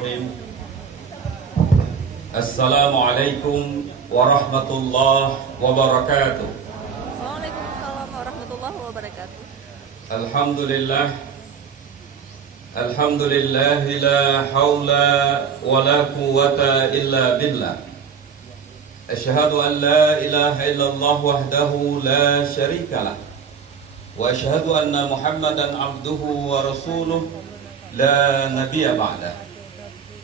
Bismillahirrahmanirrahim. Assalamualaikum warahmatullahi wabarakatuh. Waalaikumsalam warahmatullahi wabarakatuh. Alhamdulillah. Alhamdulillah la haula wa la quwwata illa billah. Asyhadu an la ilaha illallah wahdahu la syarika lah. Wa asyhadu anna Muhammadan abduhu wa rasuluh la nabiyya ba'dah.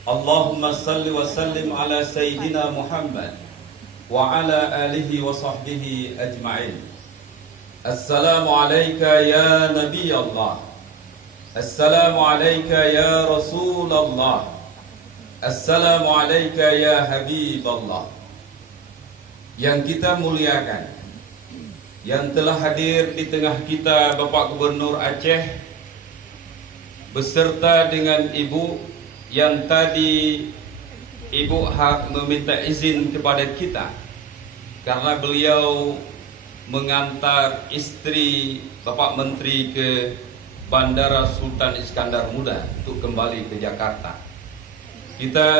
Allahumma salli wa sallim ala sayyidina Muhammad wa ala alihi wa sahbihi ajma'in. Assalamu alayka ya Nabi Allah. Assalamu alayka ya Rasulullah. Assalamu alayka ya Habib Allah. Yang kita muliakan, yang telah hadir di tengah kita Bapak Gubernur Aceh beserta dengan Ibu yang tadi Ibu meminta izin kepada kita karena beliau mengantar istri Bapak Menteri ke Bandara Sultan Iskandar Muda untuk kembali ke Jakarta. Kita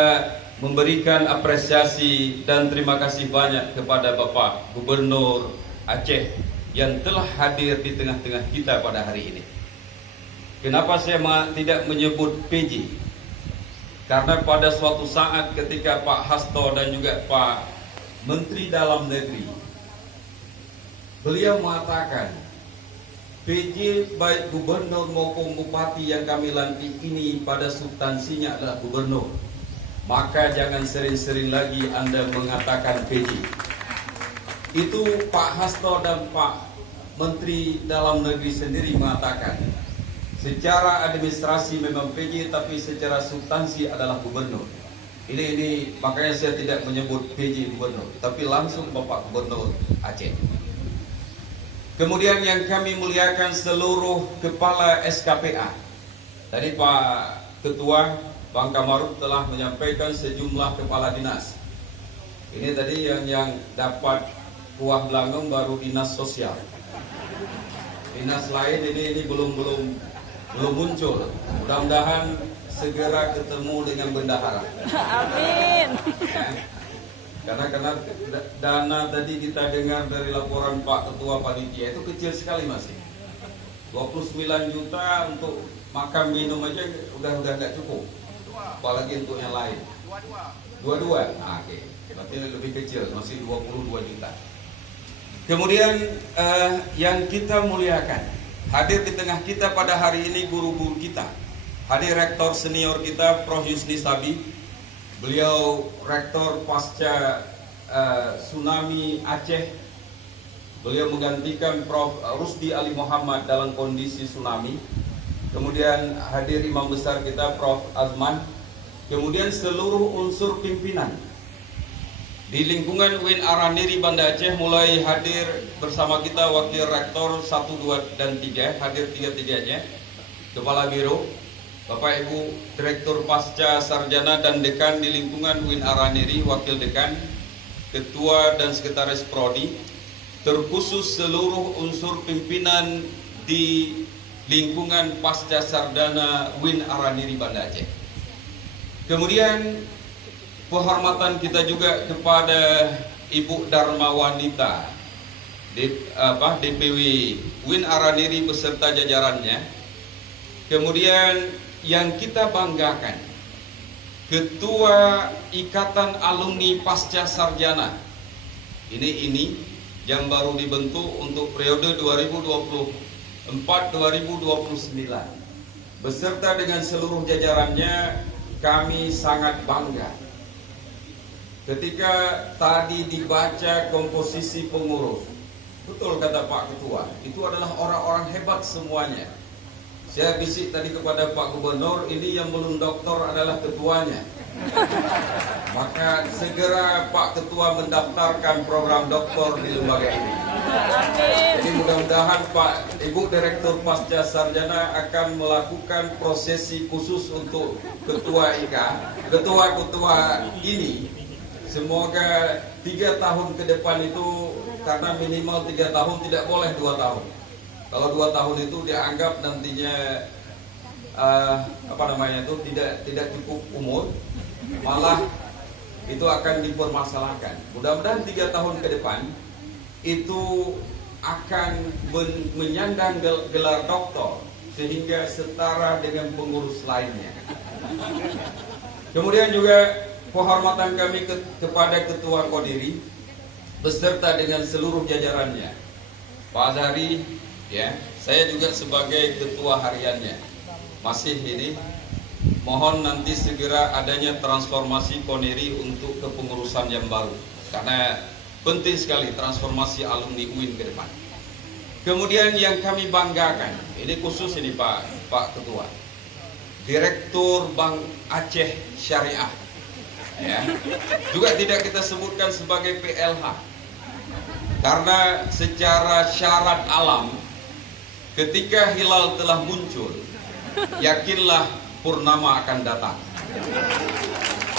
memberikan apresiasi dan terima kasih banyak kepada Bapak Gubernur Aceh yang telah hadir di tengah-tengah kita pada hari ini. Kenapa saya tidak menyebut PJ? Karena pada suatu saat ketika Pak Hasto dan juga Pak Menteri Dalam Negeri, beliau mengatakan PJ baik gubernur maupun bupati yang kami lantik ini pada substansinya adalah gubernur. Maka jangan sering-sering lagi Anda mengatakan PJ. Itu Pak Hasto dan Pak Menteri Dalam Negeri sendiri mengatakan secara administrasi memang PJ, tapi secara substansi adalah gubernur. Ini makanya saya tidak menyebut PJ gubernur, tapi langsung Bapak Gubernur Aceh. Kemudian yang kami muliakan seluruh kepala SKPA. Tadi Pak Ketua Bang Kamarud telah menyampaikan sejumlah kepala dinas. Ini tadi yang dapat kuah belangong baru dinas sosial. Dinas lain ini belum muncul. Mudah-mudahan segera ketemu dengan bendahara. Amin. Ya. Karena dana tadi kita dengar dari laporan Pak Ketua Panitia itu kecil sekali masih. 29 juta untuk makan minum aja udah nggak cukup. Apalagi untuk yang lain. Dua-dua. Nah, oke. Berarti lebih kecil, masih 22 juta. Kemudian yang kita muliakan, hadir di tengah kita pada hari ini guru-guru kita. Hadir rektor senior kita Prof Yusni Sabi. Beliau rektor pasca tsunami Aceh. Beliau menggantikan Prof Rusdi Ali Muhammad dalam kondisi tsunami. Kemudian hadir imam besar kita Prof Azman. Kemudian seluruh unsur pimpinan di lingkungan UIN Araniri Banda Aceh mulai hadir bersama kita wakil rektor 1, 2, dan 3, hadir 3-3-nya, kepala biro, Bapak Ibu Direktur Pasca Sarjana dan Dekan di lingkungan UIN Araniri, wakil dekan, ketua dan sekretaris prodi, terkhusus seluruh unsur pimpinan di lingkungan Pasca Sarjana UIN Araniri Banda Aceh. Kemudian penghormatan kita juga kepada Ibu Dharma Wanita DPW UIN Araniri beserta jajarannya. Kemudian yang kita banggakan, Ketua Ikatan Alumni Pasca Sarjana ini yang baru dibentuk untuk periode 2024-2029 beserta dengan seluruh jajarannya. Kami sangat bangga ketika tadi dibaca komposisi pengurus. Betul kata Pak Ketua, itu adalah orang-orang hebat semuanya. Saya bisik tadi kepada Pak Gubernur, ini yang belum doktor adalah ketuanya. Maka segera Pak Ketua mendaftarkan program doktor di lembaga ini. Jadi mudah-mudahan Pak Ibu Direktur Pasca Sarjana akan melakukan prosesi khusus untuk ketua ketua-ketua ini. Semoga 3 tahun ke depan itu, karena minimal 3 tahun, tidak boleh 2 tahun. Kalau 2 tahun itu dianggap nantinya apa namanya itu tidak cukup umur, malah itu akan dipermasalahkan. Mudah-mudahan 3 tahun ke depan itu akan menyandang gelar doktor sehingga setara dengan pengurus lainnya. Kemudian juga penghormatan kami kepada Ketua Qadiri beserta dengan seluruh jajarannya. Pak Azhari, ya, saya juga sebagai ketua hariannya. Masih ini, mohon nanti segera adanya transformasi Qadiri untuk kepengurusan yang baru, karena penting sekali transformasi alumni UIN ke depan. Kemudian yang kami banggakan, ini khusus ini Pak Ketua, Direktur Bank Aceh Syariah, ya, juga tidak kita sebutkan sebagai PLH, karena secara syarat alam, ketika hilal telah muncul, yakinlah purnama akan datang.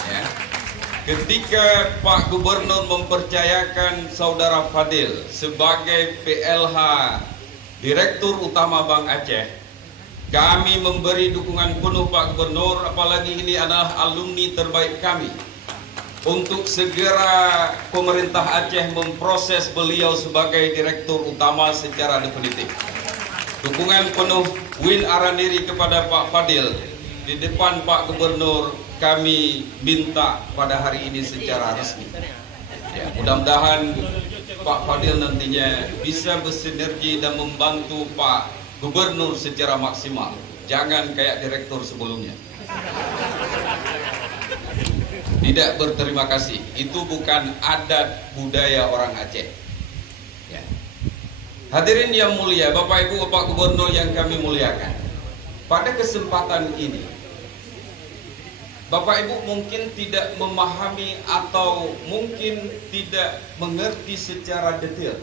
Ya. Ketika Pak Gubernur mempercayakan Saudara Fadil sebagai PLH Direktur Utama Bank Aceh, kami memberi dukungan penuh Pak Gubernur, apalagi ini adalah alumni terbaik kami, untuk segera pemerintah Aceh memproses beliau sebagai Direktur Utama secara definitif. Dukungan penuh UIN Araniri kepada Pak Fadil di depan Pak Gubernur kami minta pada hari ini secara resmi. Ya, mudah-mudahan Pak Fadil nantinya bisa bersinergi dan membantu Pak Gubernur secara maksimal. Jangan kayak direktur sebelumnya. Tidak berterima kasih. Itu bukan adat budaya orang Aceh. Ya. Hadirin yang mulia, Bapak Ibu, Bapak Gubernur yang kami muliakan. Pada kesempatan ini, Bapak Ibu mungkin tidak memahami atau mungkin tidak mengerti secara detail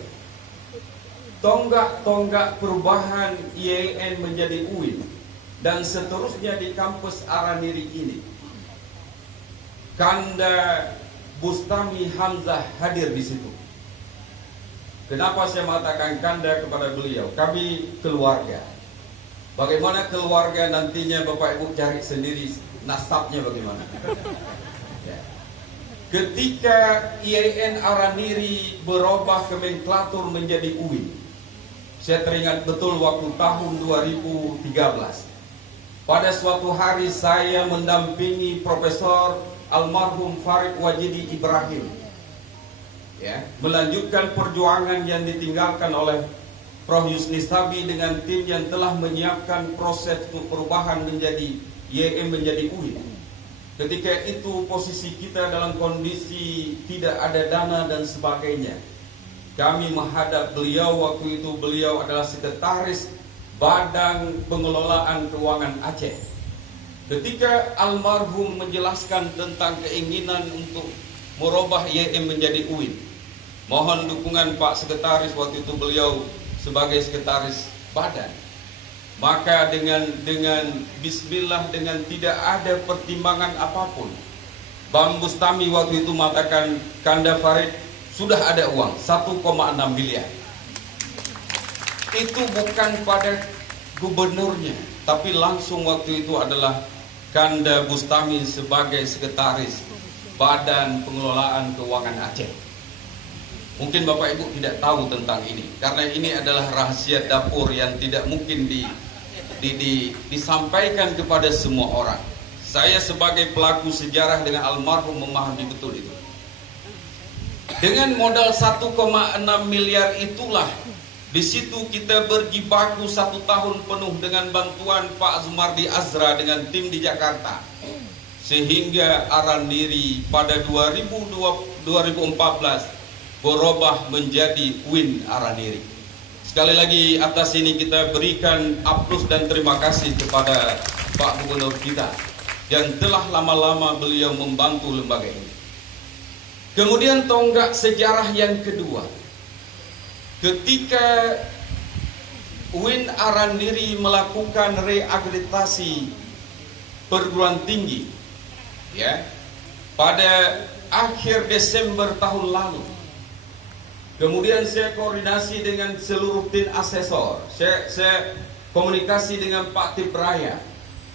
tonggak-tonggak perubahan IAIN menjadi UIN dan seterusnya di kampus Araniri ini. Kanda Bustami Hamzah hadir di situ. Kenapa saya mengatakan Kanda kepada beliau? Kami keluarga. Bagaimana keluarga nantinya Bapak Ibu cari sendiri nasabnya bagaimana. Ya. Ketika IAIN Araniri berubah nomenklatur menjadi UIN, saya teringat betul waktu tahun 2013. Pada suatu hari saya mendampingi Profesor almarhum Farid Wajidi Ibrahim, ya, melanjutkan perjuangan yang ditinggalkan oleh Prof. Yusni Sabi dengan tim yang telah menyiapkan proses perubahan menjadi YM menjadi UIN. Ketika itu posisi kita dalam kondisi tidak ada dana dan sebagainya. Kami menghadap beliau, waktu itu beliau adalah sekretaris Badan Pengelolaan Keuangan Aceh. Ketika almarhum menjelaskan tentang keinginan untuk merubah YM menjadi UIN, mohon dukungan Pak Sekretaris, waktu itu beliau sebagai sekretaris badan. Maka dengan bismillah, dengan tidak ada pertimbangan apapun, Bang Bustami waktu itu mengatakan, Kanda Farid, sudah ada uang 1,6 miliar. Itu bukan pada gubernurnya, tapi langsung waktu itu adalah Kanda Bustami sebagai sekretaris Badan Pengelolaan Keuangan Aceh. Mungkin Bapak Ibu tidak tahu tentang ini, karena ini adalah rahasia dapur yang tidak mungkin disampaikan kepada semua orang. Saya sebagai pelaku sejarah dengan almarhum memahami betul itu. Dengan modal 1,6 miliar itulah, di situ kita berjibaku 1 tahun penuh dengan bantuan Pak Zumardi Azra dengan tim di Jakarta, sehingga Araniri pada 2014 berubah menjadi UIN Araniri. Sekali lagi atas ini kita berikan aplaus dan terima kasih kepada Pak Gubernur kita yang telah lama-lama beliau membantu lembaga ini. Kemudian tonggak sejarah yang kedua, ketika UIN Araniri melakukan reakreditasi perguruan tinggi, ya, pada akhir Desember tahun lalu. Kemudian saya koordinasi dengan seluruh tim asesor. Saya komunikasi dengan Pak Tipraya.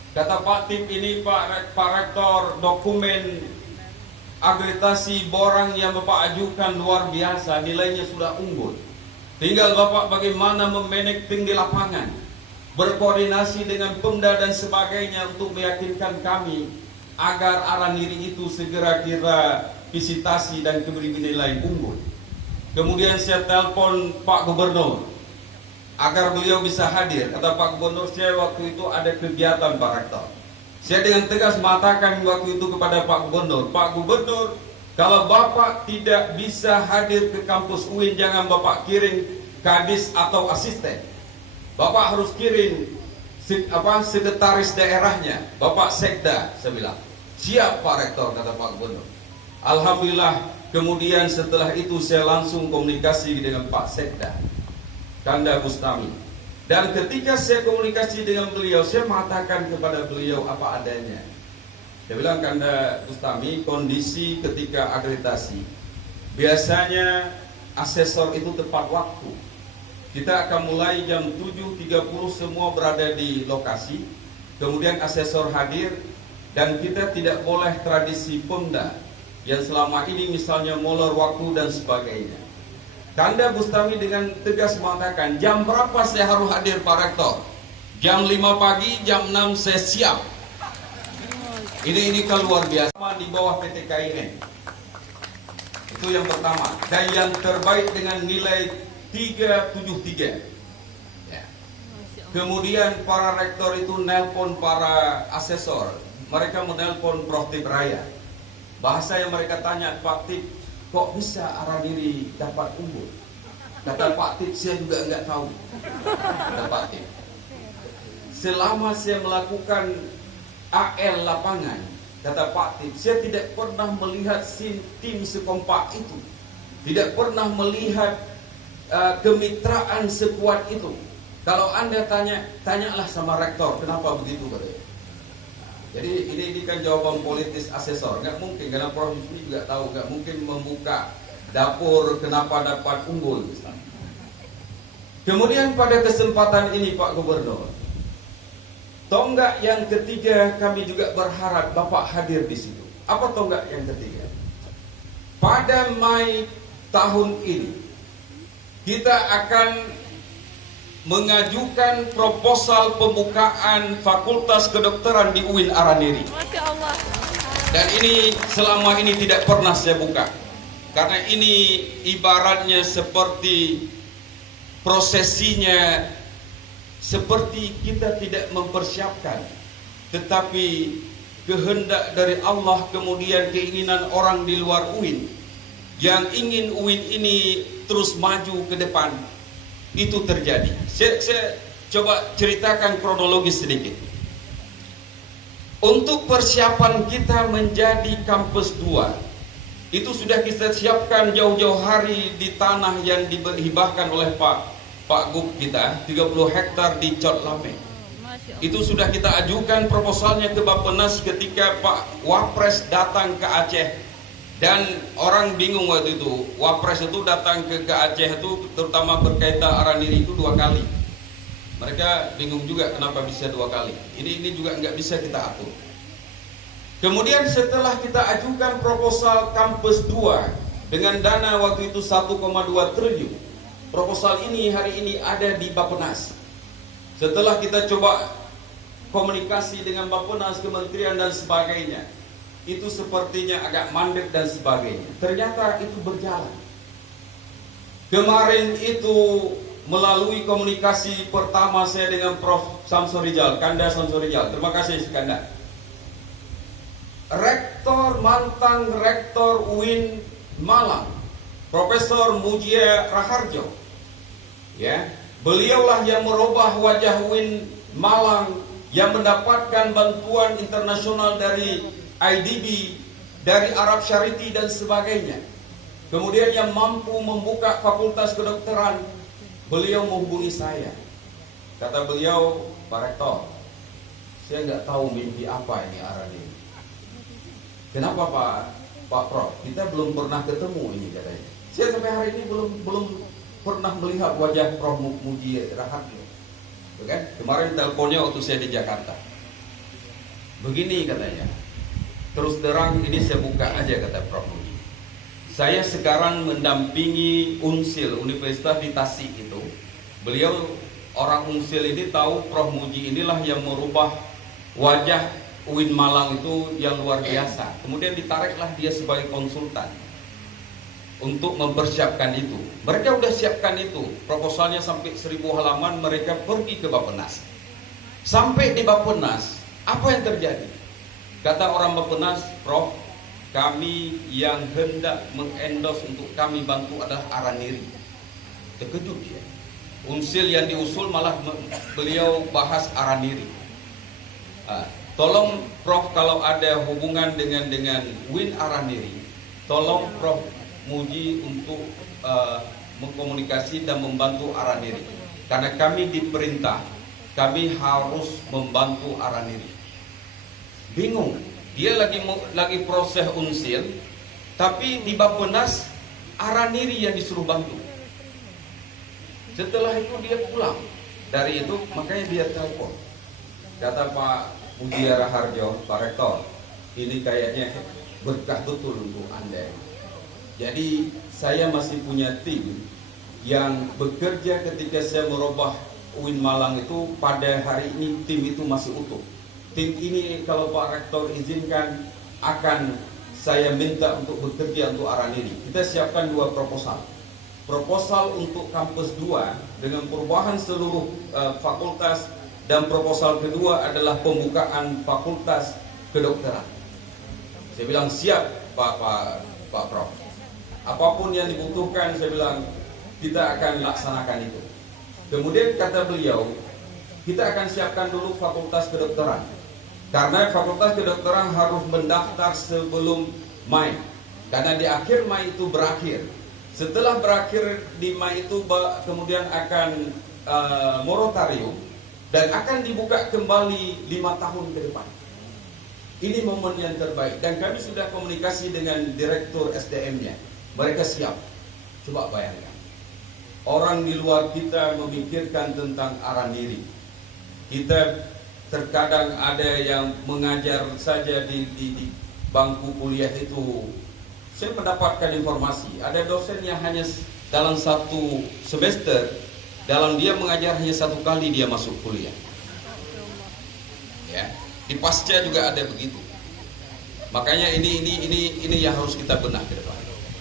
Kata Pak Tip ini, Pak Rektor, dokumen akreditasi borang yang Bapak ajukan luar biasa, nilainya sudah unggul. Tinggal Bapak bagaimana memanage tim di lapangan, berkoordinasi dengan Pemda dan sebagainya untuk meyakinkan kami agar Araniri itu segera kira visitasi dan diberi nilai unggul. Kemudian saya telepon Pak Gubernur agar beliau bisa hadir. Kata Pak Gubernur, saya waktu itu ada kegiatan Pak Rektor. Saya dengan tegas mengatakan waktu itu kepada Pak Gubernur, Pak Gubernur, kalau Bapak tidak bisa hadir ke kampus UIN, jangan Bapak kirim kadis atau asisten. Bapak harus kirim sekretaris daerahnya, Bapak Sekda. Saya bilang, siap Pak Rektor, kata Pak Gubernur. Alhamdulillah, kemudian setelah itu saya langsung komunikasi dengan Pak Sekda, Kanda Bustami. Dan ketika saya komunikasi dengan beliau, saya mengatakan kepada beliau apa adanya. Saya bilang, Kanda Bustami, kondisi ketika akreditasi, biasanya asesor itu tepat waktu. Kita akan mulai jam 7.30, semua berada di lokasi. Kemudian asesor hadir, dan kita tidak boleh tradisi Pemda yang selama ini misalnya molor waktu dan sebagainya. Kanda Bustami dengan tegas mengatakan, jam berapa saya harus hadir Pak Rektor? Jam 5 pagi, jam 6 saya siap. Ini kan luar biasa. Di bawah PT KIN. Itu yang pertama. Dan yang terbaik dengan nilai 373. Ya. Kemudian para rektor itu nelpon para asesor. Mereka menelpon Prof. Tip Raya. Bahasa yang mereka tanya, Pak Tip, kok bisa Araniri dapat unggul? Kata Pak Tip, saya juga enggak tahu. Kata Pak Tip, selama saya melakukan AL lapangan, kata Pak Tip, saya tidak pernah melihat tim sekompak itu, tidak pernah melihat kemitraan sekuat itu. Kalau Anda tanya, tanyalah sama rektor, kenapa begitu katanya. Jadi ini kan jawaban politis asesor. Nggak mungkin, karena Prof. Yusmi juga tahu, nggak mungkin membuka dapur kenapa dapat unggul. Kemudian pada kesempatan ini Pak Gubernur, tonggak yang ketiga kami juga berharap Bapak hadir di situ. Apa tonggak yang ketiga? Pada Mei tahun ini kita akan mengajukan proposal pembukaan Fakultas Kedokteran di UIN Araniri. Masya Allah. Dan ini selama ini tidak pernah saya buka, karena ini ibaratnya seperti prosesinya, seperti kita tidak mempersiapkan, tetapi kehendak dari Allah, kemudian keinginan orang di luar UIN yang ingin UIN ini terus maju ke depan, itu terjadi. Saya coba ceritakan kronologis sedikit. Untuk persiapan kita menjadi kampus 2, itu sudah kita siapkan jauh-jauh hari di tanah yang dihibahkan oleh Pak Gub kita, 30 hektar di Cot Lame. Itu sudah kita ajukan proposalnya ke Bappenas ketika Pak Wapres datang ke Aceh. Dan orang bingung waktu itu, Wapres itu datang ke Aceh itu terutama berkaitan Araniri itu 2 kali. Mereka bingung juga kenapa bisa 2 kali. Ini juga nggak bisa kita atur. Kemudian setelah kita ajukan proposal kampus 2 dengan dana waktu itu 1,2 triliun. Proposal ini hari ini ada di Bappenas. Setelah kita coba komunikasi dengan Bappenas, kementerian dan sebagainya, itu sepertinya agak mandek dan sebagainya. Ternyata itu berjalan. Kemarin itu melalui komunikasi pertama saya dengan Prof. Samsul Rijal, Kanda Samsul Rijal. Terima kasih Kanda. Mantan Rektor UIN Malang, Profesor Mujia Raharjo. Ya, beliaulah yang merubah wajah UIN Malang, yang mendapatkan bantuan internasional dari IDB, dari Arab Charity dan sebagainya. Kemudian yang mampu membuka fakultas kedokteran, beliau menghubungi saya. Kata beliau, Pak Rektor, saya nggak tahu mimpi apa ini Araniri. Kenapa Pak Prof? Kita belum pernah ketemu ini katanya. Saya sampai hari ini belum pernah melihat wajah Prof Muji Raharjo. Kan? Kemarin teleponnya waktu saya di Jakarta. Begini katanya, terus terang ini saya buka aja kata Prof Muji. Saya sekarang mendampingi Unsil Universitas di Tasik itu. Beliau orang Unsil ini tahu Prof Muji inilah yang merubah wajah UIN Malang itu yang luar biasa. Kemudian ditariklah dia sebagai konsultan untuk mempersiapkan itu. Mereka udah siapkan itu, proposalnya sampai 1000 halaman. Mereka pergi ke Bappenas. Sampai di Bappenas, apa yang terjadi? Kata orang Bappenas, Prof, kami yang hendak mengendorse untuk kami bantu adalah Araniri. Terkejut dia. Unsil yang diusul malah beliau bahas Araniri. Tolong Prof, kalau ada hubungan dengan Win Araniri, tolong Prof Muji untuk mengkomunikasi dan membantu Araniri. Karena kami diperintah, kami harus membantu Araniri. Bingung, dia lagi proses Unsil, tapi di Bappenas Araniri yang disuruh bantu. Setelah itu dia pulang. Dari itu makanya dia telepon. Kata Pak Budi Raharjo, Pak Rektor, ini kayaknya berkah betul untuk Anda. Jadi saya masih punya tim yang bekerja ketika saya merubah UIN Malang itu. Pada hari ini tim itu masih utuh. Tim ini kalau Pak Rektor izinkan akan saya minta untuk bekerja untuk Araniri. Kita siapkan 2 proposal. Proposal untuk kampus 2 dengan perubahan seluruh fakultas, dan proposal kedua adalah pembukaan fakultas kedokteran. Saya bilang siap Pak Prof. Apapun yang dibutuhkan, saya bilang kita akan laksanakan itu. Kemudian kata beliau, kita akan siapkan dulu fakultas kedokteran. Karena fakultas kedokteran harus mendaftar sebelum Mei. Karena di akhir Mei itu berakhir. Setelah berakhir di Mei itu kemudian akan moratorium dan akan dibuka kembali 5 tahun ke depan. Ini momen yang terbaik dan kami sudah komunikasi dengan direktur SDM-nya. Mereka siap. Coba bayangkan. Orang di luar kita memikirkan tentang Araniri. Kita terkadang ada yang mengajar saja di bangku kuliah itu. Saya mendapatkan informasi, ada dosen yang hanya dalam 1 semester, dalam dia mengajar hanya 1 kali dia masuk kuliah. Ya, di pasca juga ada begitu. Makanya ini yang harus kita benahi ke depan.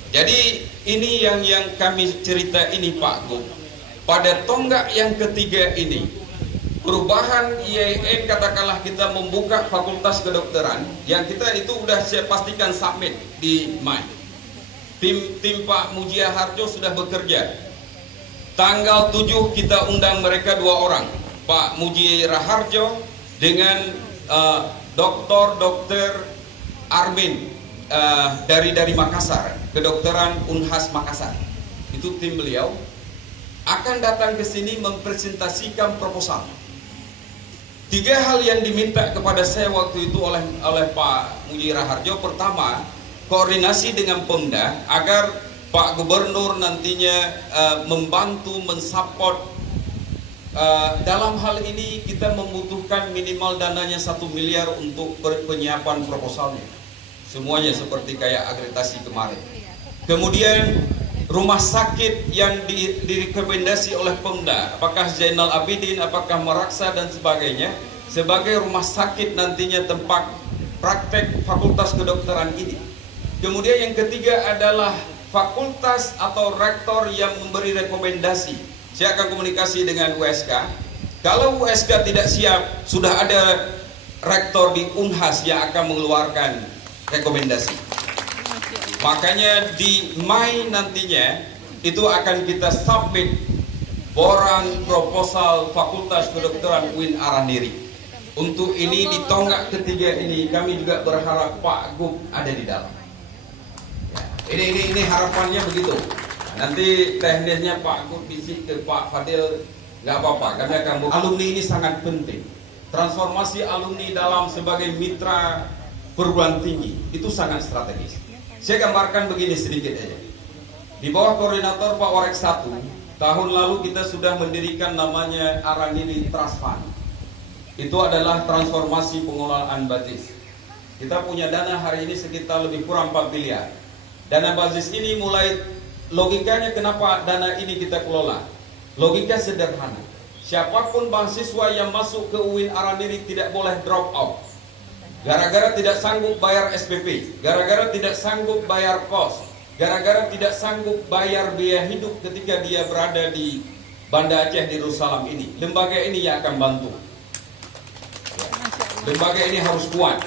Jadi ini yang kami cerita ini Pak Gub. Pada tonggak yang ketiga ini, perubahan IAIN, katakanlah kita membuka fakultas kedokteran, yang kita itu udah saya pastikan submit di Mei. Tim Pak Muji Raharjo sudah bekerja. Tanggal 7 kita undang mereka 2 orang, Pak Muji Raharjo dengan Dr. Armin dari Makassar, kedokteran Unhas Makassar. Itu tim beliau akan datang ke sini mempresentasikan proposal. 3 hal yang diminta kepada saya waktu itu oleh Pak Muji Raharjo. Pertama, koordinasi dengan Pemda agar Pak Gubernur nantinya membantu mensupport. Dalam hal ini kita membutuhkan minimal dananya 1 miliar untuk penyiapan proposalnya. Semuanya seperti kayak akreditasi kemarin. Kemudian rumah sakit yang direkomendasi oleh Pemda, apakah Zainal Abidin, apakah Meraksa dan sebagainya, sebagai rumah sakit nantinya tempat praktek fakultas kedokteran ini. Kemudian yang ketiga adalah fakultas atau rektor yang memberi rekomendasi. Saya akan komunikasi dengan USK. Kalau USK tidak siap, sudah ada rektor di Unhas yang akan mengeluarkan rekomendasi. Makanya di Mei nantinya itu akan kita submit borang proposal fakultas kedokteran UIN Araniri. Untuk ini di tonggak ketiga ini kami juga berharap Pak Gub ada di dalam. Ini harapannya begitu. Nanti teknisnya Pak Gub bisik ke Pak Fadil, nggak apa-apa. Kami akan alumni ini sangat penting. Transformasi alumni dalam sebagai mitra perguruan tinggi itu sangat strategis. Saya gambarkan begini sedikit aja. Di bawah koordinator Pak Warek 1, tahun lalu kita sudah mendirikan namanya Araniri Trust Fund. itu adalah transformasi pengelolaan BAZIS. Kita punya dana hari ini sekitar lebih kurang 4 miliar. Dana BAZIS ini mulai, logikanya kenapa dana ini kita kelola? Logika sederhana. Siapapun mahasiswa yang masuk ke UIN Araniri tidak boleh drop out. Gara-gara tidak sanggup bayar SPP, gara-gara tidak sanggup bayar kos, gara-gara tidak sanggup bayar biaya hidup ketika dia berada di Banda Aceh di Darussalam ini. Lembaga ini yang akan bantu. Lembaga ini harus kuat.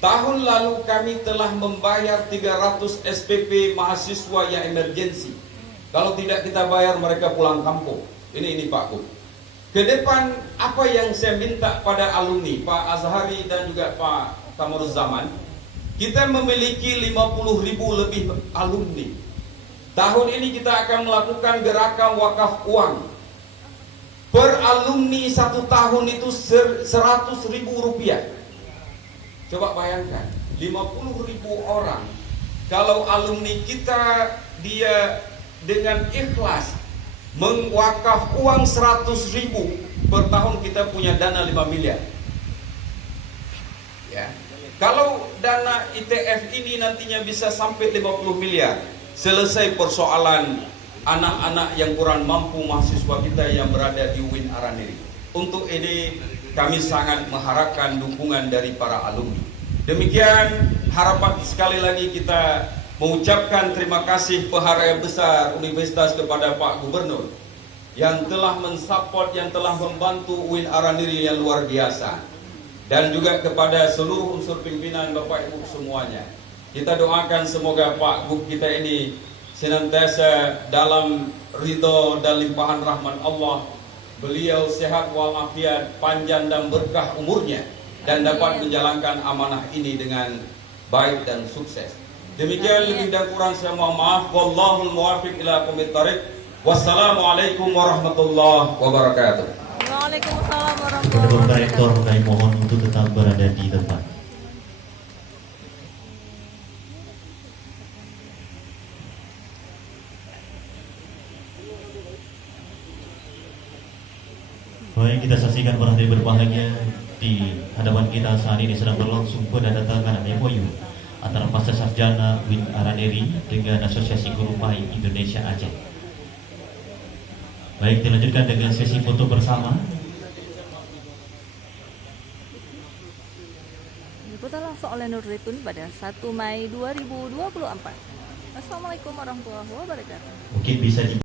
Tahun lalu kami telah membayar 300 SPP mahasiswa yang emergensi. Kalau tidak kita bayar mereka pulang kampung. Ini Pak Gub. Ke depan apa yang saya minta pada alumni Pak Azhari dan juga Pak Kamaruzzaman, kita memiliki 50.000 lebih alumni. Tahun ini kita akan melakukan gerakan wakaf uang. Per alumni 1 tahun itu 100.000 rupiah. Coba bayangkan, 50.000 orang. Kalau alumni kita dia dengan ikhlas mewakaf uang 100.000 per tahun, kita punya dana 5 miliar. Ya. Kalau dana ITF ini nantinya bisa sampai 50 miliar, selesai persoalan anak-anak yang kurang mampu mahasiswa kita yang berada di UIN Araniri. Untuk ini kami sangat mengharapkan dukungan dari para alumni. Demikian harapan, sekali lagi kita mengucapkan terima kasih Peharaya Besar Universitas kepada Pak Gubernur yang telah mensupport, yang telah membantu UIN Araniri yang luar biasa, dan juga kepada seluruh unsur pimpinan Bapak Ibu semuanya. Kita doakan semoga Pak Gub kita ini senantiasa dalam ridho dan limpahan rahmat Allah. Beliau sehat walafiat, panjang dan berkah umurnya, dan dapat menjalankan amanah ini dengan baik dan sukses. Demikian lebih dan kurang saya mohon maaf. Wallahul muwaffiq ila aqwamit thariq. Wassalamualaikum warahmatullahi wabarakatuh. Waalaikumsalam Kepada warahmatullahi Bapak Rektor, wabarakatuh. kami mohon untuk tetap berada di tempat. Baik, kita saksikan para hadirin berbahagia, di hadapan kita saat ini sedang berlangsung penandatanganan MOU antara Pasca Sarjana UIN Araniri dengan Asosiasi Guru Mahir Indonesia Aceh. Baik, dilanjutkan dengan sesi foto bersama. Diputar langsung oleh Nur Zaitun pada 1 Mei 2024. Assalamualaikum warahmatullahi wabarakatuh. Mungkin bisa di